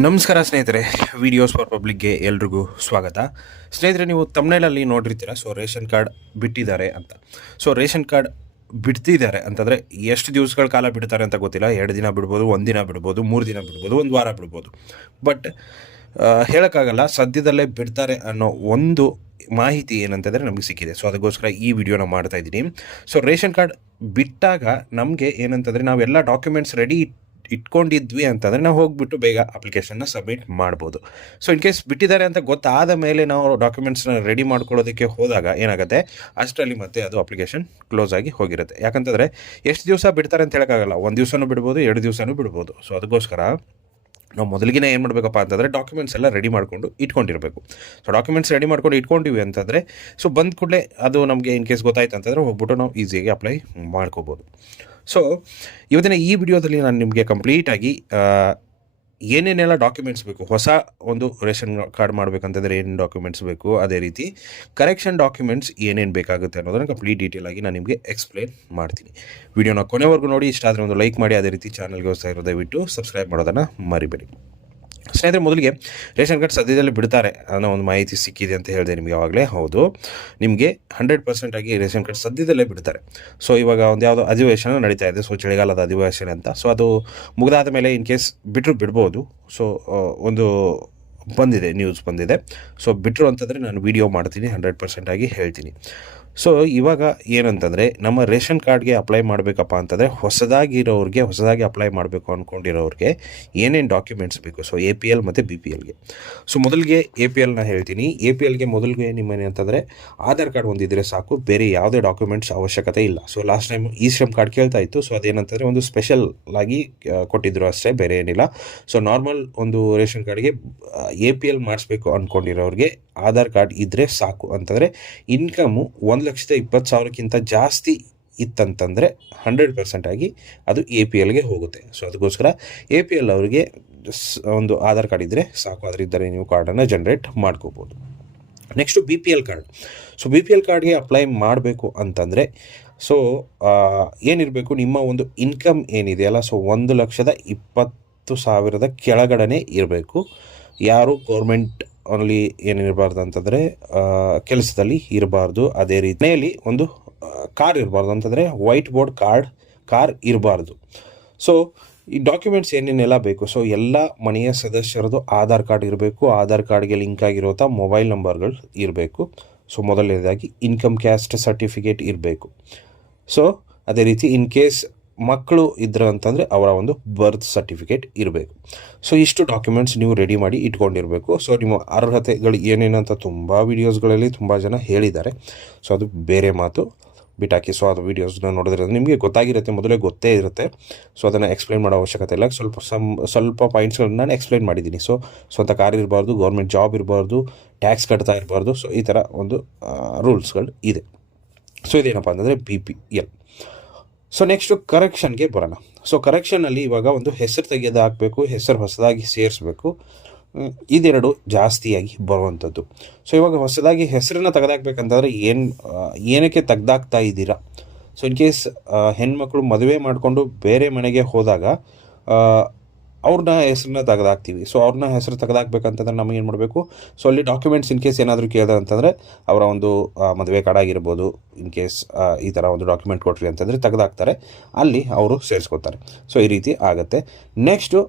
ನಮಸ್ಕಾರ ಸ್ನೇಹಿತರೆ videos for ಪಬ್ಲಿಕ್ಗೆ ಎಲ್ರಿಗೂ ಸ್ವಾಗತ. ಸ್ನೇಹಿತರೆ, ನೀವು ತಮಿಳಲ್ಲಿ ನೋಡಿರ್ತೀರ? ಸೊ ರೇಷನ್ ಕಾರ್ಡ್ ಬಿಟ್ಟಿದ್ದಾರೆ ಅಂತ. ಸೊ ರೇಷನ್ ಕಾರ್ಡ್ ಬಿಡ್ತಿದ್ದಾರೆ ಅಂತಂದರೆ ಎಷ್ಟು ದಿವಸಗಳ ಕಾಲ ಬಿಡ್ತಾರೆ ಅಂತ ಗೊತ್ತಿಲ್ಲ. ಎರಡು ದಿನ ಬಿಡ್ಬೋದು, ಒಂದು ದಿನ ಬಿಡ್ಬೋದು, ಮೂರು ದಿನ ಬಿಡ್ಬೋದು, ಒಂದು ವಾರ ಬಿಡ್ಬೋದು. ಬಟ್ ಹೇಳೋಕ್ಕಾಗಲ್ಲ, ಸದ್ಯದಲ್ಲೇ ಬಿಡ್ತಾರೆ ಅನ್ನೋ ಒಂದು ಮಾಹಿತಿ ಏನಂತಂದರೆ ನಮಗೆ ಸಿಕ್ಕಿದೆ. ಸೊ ಅದಕ್ಕೋಸ್ಕರ ಈ ವಿಡಿಯೋನ ಮಾಡ್ತಾ ಇದ್ದೀನಿ. ಸೊ ರೇಷನ್ ಕಾರ್ಡ್ ಬಿಟ್ಟಾಗ ನಮಗೆ ಏನಂತಂದರೆ ನಾವೆಲ್ಲ ಡಾಕ್ಯುಮೆಂಟ್ಸ್ ರೆಡಿ ಇಟ್ಕೊಂಡಿದ್ವಿ ಅಂತಂದರೆ ನಾವು ಹೋಗ್ಬಿಟ್ಟು ಬೇಗ ಅಪ್ಲಿಕೇಶನ್ನ ಸಬ್ಮಿಟ್ ಮಾಡ್ಬೋದು. ಸೊ ಇನ್ ಕೇಸ್ ಬಿಟ್ಟಿದ್ದಾರೆ ಅಂತ ಗೊತ್ತಾದ ಮೇಲೆ ನಾವು ಡಾಕ್ಯುಮೆಂಟ್ಸ್ನ ರೆಡಿ ಮಾಡ್ಕೊಳ್ಳೋದಕ್ಕೆ ಹೋದಾಗ ಏನಾಗುತ್ತೆ? ಅಷ್ಟರಲ್ಲಿ ಮತ್ತೆ ಅದು ಅಪ್ಲಿಕೇಶನ್ ಕ್ಲೋಸ್ ಆಗಿ ಹೋಗಿರುತ್ತೆ. ಯಾಕಂತಂದರೆ ಎಷ್ಟು ದಿವಸ ಬಿಡ್ತಾರೆ ಅಂತ ಹೇಳೋಕ್ಕಾಗಲ್ಲ. ಒಂದು ದಿವಸನೂ ಬಿಡ್ಬೋದು, ಎರಡು ದಿವಸನೂ ಬಿಡ್ಬೋದು. ಸೊ ಅದಕ್ಕೋಸ್ಕರ ನಾವು ಮೊದಲಿಗೆ ಏನು ಮಾಡಬೇಕಪ್ಪ ಅಂತಂದರೆ ಡಾಕ್ಯುಮೆಂಟ್ಸ್ ಎಲ್ಲ ರೆಡಿ ಮಾಡಿಕೊಂಡು ಇಟ್ಕೊಂಡಿರಬೇಕು. ಸೊ ಡಾಕ್ಯುಮೆಂಟ್ಸ್ ರೆಡಿ ಮಾಡ್ಕೊಂಡು ಇಟ್ಕೊಂಡಿವಿ ಅಂತಂದರೆ ಸೊ ಬಂದ ಕೂಡಲೇ ಅದು ನಮಗೆ ಇನ್ ಕೇಸ್ ಗೊತ್ತಾಯ್ತು ಅಂತಂದರೆ ಹೋಗ್ಬಿಟ್ಟು ನಾವು ಈಸಿಯಾಗಿ ಅಪ್ಲೈ ಮಾಡ್ಕೋಬೋದು. ಸೊ ಇವತ್ತಿನ ಈ ವಿಡಿಯೋದಲ್ಲಿ ನಾನು ನಿಮಗೆ ಕಂಪ್ಲೀಟಾಗಿ ಏನೇನೆಲ್ಲ ಡಾಕ್ಯುಮೆಂಟ್ಸ್ ಬೇಕು, ಹೊಸ ಒಂದು ರೇಷನ್ ಕಾರ್ಡ್ ಮಾಡಬೇಕಂತಂದರೆ ಏನೇನು ಡಾಕ್ಯುಮೆಂಟ್ಸ್ ಬೇಕು, ಅದೇ ರೀತಿ ಕರೆಕ್ಷನ್ ಡಾಕ್ಯುಮೆಂಟ್ಸ್ ಏನೇನು ಬೇಕಾಗುತ್ತೆ ಅನ್ನೋದನ್ನು ಕಂಪ್ಲೀಟ್ ಡೀಟೇಲ್ ಆಗಿ ನಾನು ನಿಮಗೆ ಎಕ್ಸ್ಪ್ಲೇನ್ ಮಾಡ್ತೀನಿ. ವಿಡಿಯೋನ ಕೊನೆವರೆಗೂ ನೋಡಿ, ಇಷ್ಟ ಆದರೆ ಒಂದು ಲೈಕ್ ಮಾಡಿ, ಅದೇ ರೀತಿ ಚಾನಲ್ಗೆ ಹೊಸ ಇರೋ ದಯವಿಟ್ಟು ಸಬ್ಸ್ಕ್ರೈಬ್ ಮಾಡೋದನ್ನು ಮರಿಬೇಡಿ. ಸ್ನೇಹಿತರೆ, ಮೊದಲಿಗೆ ರೇಷನ್ ಕಾರ್ಡ್ ಸದ್ಯದಲ್ಲೇ ಬಿಡ್ತಾರೆ ಅನ್ನೋ ಒಂದು ಮಾಹಿತಿ ಸಿಕ್ಕಿದೆ ಅಂತ ಹೇಳಿದೆ ನಿಮಗೆ ಆವಾಗಲೇ ಹೌದು, ನಿಮಗೆ ಹಂಡ್ರೆಡ್ ಪರ್ಸೆಂಟ್ ಆಗಿ ರೇಷನ್ ಕಾರ್ಡ್ ಸದ್ಯದಲ್ಲೇ ಬಿಡ್ತಾರೆ. ಸೊ, ಇವಾಗ ಒಂದು ಯಾವುದೋ ಅಧಿವೇಶನ ನಡೀತಾ ಇದೆ. ಸೊ, ಚಳಿಗಾಲದ ಅಧಿವೇಶನ ಅಂತ. ಸೊ, ಅದು ಮುಗಿದಾದ ಮೇಲೆ ಇನ್ ಕೇಸ್ ಬಿಟ್ಟರು ಬಿಡ್ಬೋದು. ಸೊ ಒಂದು ಬಂದಿದೆ ನ್ಯೂಸ್ ಬಂದಿದೆ. ಸೊ ಬಿಟ್ಟರು ಅಂತಂದರೆ ನಾನು ವಿಡಿಯೋ ಮಾಡ್ತೀನಿ, ಹಂಡ್ರೆಡ್ ಪರ್ಸೆಂಟಾಗಿ ಹೇಳ್ತೀನಿ. ಸೊ ಇವಾಗ ಏನಂತಂದರೆ, ನಮ್ಮ ರೇಷನ್ ಕಾರ್ಡ್ಗೆ ಅಪ್ಲೈ ಮಾಡಬೇಕಪ್ಪ ಅಂತಂದರೆ, ಹೊಸದಾಗಿರೋರಿಗೆ, ಹೊಸದಾಗಿ ಅಪ್ಲೈ ಮಾಡಬೇಕು ಅಂದ್ಕೊಂಡಿರೋರಿಗೆ ಏನೇನು ಡಾಕ್ಯುಮೆಂಟ್ಸ್ ಬೇಕು? ಸೊ ಎ ಪಿ ಎಲ್ ಮತ್ತು ಬಿ ಪಿ ಎಲ್ಗೆ ಸೊ ಮೊದಲಿಗೆ ಎ ಪಿ ಎಲ್ನ ಹೇಳ್ತೀನಿ. ಎ ಪಿ ಎಲ್ಗೆ ಮೊದಲಿಗೆ ನಿಮ್ಮನೇನಂತಂದರೆ ಆಧಾರ್ ಕಾರ್ಡ್ ಒಂದಿದ್ರೆ ಸಾಕು, ಬೇರೆ ಯಾವುದೇ ಡಾಕ್ಯುಮೆಂಟ್ಸ್ ಅವಶ್ಯಕತೆ ಇಲ್ಲ. ಸೊ ಲಾಸ್ಟ್ ಟೈಮ್ ಈ ಶ್ರಮ್ ಕಾರ್ಡ್ ಕೇಳ್ತಾ ಇತ್ತು. ಸೊ ಅದೇನಂತಂದರೆ, ಒಂದು ಸ್ಪೆಷಲ್ ಆಗಿ ಕೊಟ್ಟಿದ್ರು ಅಷ್ಟೇ, ಬೇರೆ ಏನಿಲ್ಲ. ಸೊ ನಾರ್ಮಲ್ ಒಂದು ರೇಷನ್ ಕಾರ್ಡ್ಗೆ ಎ ಪಿ ಎಲ್ ಮಾಡಿಸ್ಬೇಕು ಅಂದ್ಕೊಂಡಿರೋರಿಗೆ ಆಧಾರ್ ಕಾರ್ಡ್ ಇದ್ದರೆ ಸಾಕು. ಅಂತಂದರೆ ಇನ್ಕಮು ಒಂದು ಲಕ್ಷದ ಇಪ್ಪತ್ತು ಸಾವಿರಕ್ಕಿಂತ ಜಾಸ್ತಿ ಇತ್ತಂತಂದರೆ ಹಂಡ್ರೆಡ್ ಪರ್ಸೆಂಟ್ ಆಗಿ ಅದು ಎ ಪಿ ಎಲ್ಗೆ ಹೋಗುತ್ತೆ. ಸೊ ಅದಕ್ಕೋಸ್ಕರ ಎ ಪಿ ಎಲ್ ಅವರಿಗೆ ಒಂದು ಆಧಾರ್ ಕಾರ್ಡ್ ಇದ್ದರೆ ಸಾಕು. ಅದರಿದ್ದರೆ ನೀವು ಕಾರ್ಡನ್ನು ಜನ್ರೇಟ್ ಮಾಡ್ಕೋಬೋದು. Next B P L card so B P L ಕಾರ್ಡ್ಗೆ ಅಪ್ಲೈ ಮಾಡಬೇಕು ಅಂತಂದರೆ ಸೊ ಏನಿರಬೇಕು? ನಿಮ್ಮ ಒಂದು ಇನ್ಕಮ್ ಏನಿದೆಯಲ್ಲ ಸೊ ಒಂದು ಲಕ್ಷದ ಇಪ್ಪತ್ತು ಸಾವಿರದ ಕೆಳಗಡೆ ಇರಬೇಕು. ಯಾರು ಗೌರ್ಮೆಂಟ್ ಓನ್ಲಿ ಏನಿರಬಾರ್ದು ಅಂತಂದರೆ ಕೆಲಸದಲ್ಲಿ ಇರಬಾರ್ದು. ಅದೇ ರೀತಿ ಮನೆಯಲ್ಲಿ ಒಂದು ಕಾರ್ ಇರಬಾರ್ದು ಅಂತಂದರೆ ವೈಟ್ ಬೋರ್ಡ್ ಕಾರ್ಡ್ ಕಾರ್ ಇರಬಾರ್ದು. ಸೊ ಈ ಡಾಕ್ಯುಮೆಂಟ್ಸ್ ಏನೇನೆಲ್ಲ ಬೇಕು? ಸೊ ಎಲ್ಲ ಮನೆಯ ಸದಸ್ಯರದು ಆಧಾರ್ ಕಾರ್ಡ್ ಇರಬೇಕು. ಆಧಾರ್ ಕಾರ್ಡ್ಗೆ ಲಿಂಕ್ ಆಗಿರೋಂಥ ಮೊಬೈಲ್ ನಂಬರ್ಗಳು ಇರಬೇಕು. ಸೊ ಮೊದಲನೇದಾಗಿ ಇನ್ಕಮ್ ಕ್ಯಾಸ್ಟ್ ಸರ್ಟಿಫಿಕೇಟ್ ಇರಬೇಕು. ಸೊ ಅದೇ ರೀತಿ ಇನ್ ಕೇಸ್ ಮಕ್ಕಳು ಇದ್ರ ಅಂತಂದರೆ ಅವರ ಒಂದು ಬರ್ತ್ ಸರ್ಟಿಫಿಕೇಟ್ ಇರಬೇಕು. ಸೊ ಇಷ್ಟು ಡಾಕ್ಯುಮೆಂಟ್ಸ್ ನೀವು ರೆಡಿ ಮಾಡಿ ಇಟ್ಕೊಂಡಿರಬೇಕು. ಸೊ ನಿಮ್ಮ ಅರ್ಹತೆಗಳು ಏನೇನಂತ ತುಂಬ ವೀಡಿಯೋಸ್ಗಳಲ್ಲಿ ತುಂಬ ಜನ ಹೇಳಿದ್ದಾರೆ. ಸೊ ಅದು ಬೇರೆ ಮಾತು. ಬಿಟ್ಟಾಕಿ ಸೊ ಅದು ವೀಡಿಯೋಸ್ನ ನೋಡಿದ್ರೆ ನಿಮಗೆ ಗೊತ್ತಾಗಿರುತ್ತೆ, ಮೊದಲೇ ಗೊತ್ತೇ ಇರುತ್ತೆ. ಸೊ ಅದನ್ನು ಎಕ್ಸ್ಪ್ಲೈನ್ ಮಾಡೋ ಅವಶ್ಯಕತೆ ಇಲ್ಲ. ಸ್ವಲ್ಪ ಸಮ್, ಸ್ವಲ್ಪ ಪಾಯಿಂಟ್ಸ್ಗಳನ್ನ ನಾನು ಎಕ್ಸ್ಪ್ಲೈನ್ ಮಾಡಿದ್ದೀನಿ. ಸೊ ಸ್ವಂತ ಕಾರ್ ಇರಬಾರ್ದು ಗೌರ್ಮೆಂಟ್ ಜಾಬ್ ಇರಬಾರ್ದು ಟ್ಯಾಕ್ಸ್ ಕಟ್ತಾ ಇರಬಾರ್ದು. ಸೊ ಈ ಥರ ಒಂದು ರೂಲ್ಸ್ಗಳು ಇದೆ. ಸೊ ಇದೇನಪ್ಪ ಅಂತಂದರೆ B P L so next ಕರೆಕ್ಷನ್ಗೆ ಬರೋಣ. ಸೊ ಕರೆಕ್ಷನಲ್ಲಿ ಇವಾಗ ಒಂದು ಹೆಸರು ತೆಗೆದು ಹಾಕಬೇಕು ಹೆಸರು ಹೊಸದಾಗಿ ಸೇರಿಸ್ಬೇಕು. ಇದೆರಡು ಜಾಸ್ತಿಯಾಗಿ ಬರುವಂಥದ್ದು. ಸೊ ಇವಾಗ ಹೊಸದಾಗಿ ಹೆಸರನ್ನ ತೆಗೆದಾಕ್ಬೇಕಂತಂದರೆ ಏನು ಏನಕ್ಕೆ ತೆಗ್ದಾಕ್ತಾ ಇದ್ದೀರಾ? ಸೊ ಇನ್ ಕೇಸ್ ಹೆಣ್ಮಕ್ಳು ಮದುವೆ ಮಾಡಿಕೊಂಡು ಬೇರೆ ಮನೆಗೆ ಹೋದಾಗ ಅವ್ರನ್ನ ಹೆಸರನ್ನ ತೆಗೆದಾಕ್ತೀವಿ. ಸೊ ಅವ್ರನ್ನ ಹೆಸರು ತೆಗೆದಾಕ್ಬೇಕಂತಂದ್ರೆ ನಮಗೆ ಏನು ಮಾಡಬೇಕು? ಸೊ ಅಲ್ಲಿ ಡಾಕ್ಯುಮೆಂಟ್ಸ್ ಇನ್ ಕೇಸ್ ಏನಾದರೂ ಕೇಳಿದೆ ಅಂತಂದರೆ ಅವರ ಒಂದು ಮದುವೆ ಕಾರ್ಡ್ ಆಗಿರ್ಬೋದು ಇನ್ ಕೇಸ್ ಈ ಥರ ಒಂದು ಡಾಕ್ಯುಮೆಂಟ್ ಕೊಟ್ರಿ ಅಂತಂದರೆ ತೆಗೆದಾಕ್ತಾರೆ. ಅಲ್ಲಿ ಅವರು ಸೇರಿಸ್ಕೊತಾರೆ. ಸೊ ಈ ರೀತಿ ಆಗುತ್ತೆ. ನೆಕ್ಸ್ಟು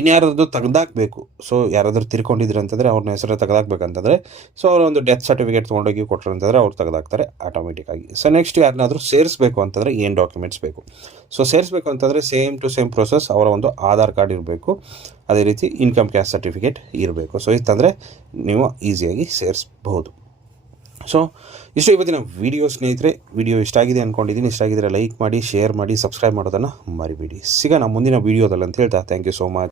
ಇನ್ಯಾರದ್ದು ತೆಗ್ದಾಕ್ಬೇಕು. ಸೊ ಯಾರಾದರೂ ತಿರ್ಕೊಂಡಿದ್ರು ಅಂತಂದರೆ ಅವ್ರನ್ನ ಹೆಸರು ತೆಗ್ದಾಕ್ಬೇಕಂತಂದರೆ ಸೊ ಅವರ ಒಂದು ಡೆತ್ ಸರ್ಟಿಫಿಕೇಟ್ ತೊಗೊಂಡೋಗಿ ಕೊಟ್ಟರು ಅಂತಂದರೆ ಅವ್ರು ತೆಗ್ದಾಕ್ತಾರೆ ಆಟೋಮೆಟಿಕ್ಕಾಗಿ ಸೊ ನೆಕ್ಸ್ಟ್ ಯಾರನ್ನಾದರೂ ಸೇರಿಸ್ಬೇಕು ಅಂತಂದರೆ ಏನು ಡಾಕ್ಯುಮೆಂಟ್ಸ್ ಬೇಕು? ಸೊ ಸೇರಿಸ್ಬೇಕು ಅಂತಂದರೆ ಸೇಮ್ ಟು ಸೇಮ್ ಪ್ರೊಸೆಸ್ ಅವರ ಒಂದು ಆಧಾರ್ ಕಾರ್ಡ್ ಇರಬೇಕು. ಅದೇ ರೀತಿ ಇನ್ಕಮ್ ಕ್ಯಾಸ್ಟ್ ಸರ್ಟಿಫಿಕೇಟ್ ಇರಬೇಕು. ಸೊ ಇತ್ತಂದರೆ ನೀವು ಈಸಿಯಾಗಿ ಸೇರಿಸ್ಬೋದು ಸೊ ಇಷ್ಟು ಇವತ್ತಿನ ವಿಡಿಯೋ ಸ್ನೇಹಿತರೆ. ವಿಡಿಯೋ ಇಷ್ಟ ಆಗಿದೆ ಅಂದ್ಕೊಂಡಿದ್ದೀನಿ ಇಷ್ಟ ಆಗಿದ್ರೆ ಲೈಕ್ ಮಾಡಿ ಶೇರ್ ಮಾಡಿ ಸಬ್ಸ್ಕ್ರೈಬ್ ಮಾಡೋದನ್ನು ಮರಿಬೇಡಿ. ಸಿಗೋಣ ಮುಂದಿನ ವೀಡಿಯೋದಲ್ಲಿ ಅಂತ ಹೇಳ್ತಾ ಥ್ಯಾಂಕ್ ಯು ಸೋ ಮಚ್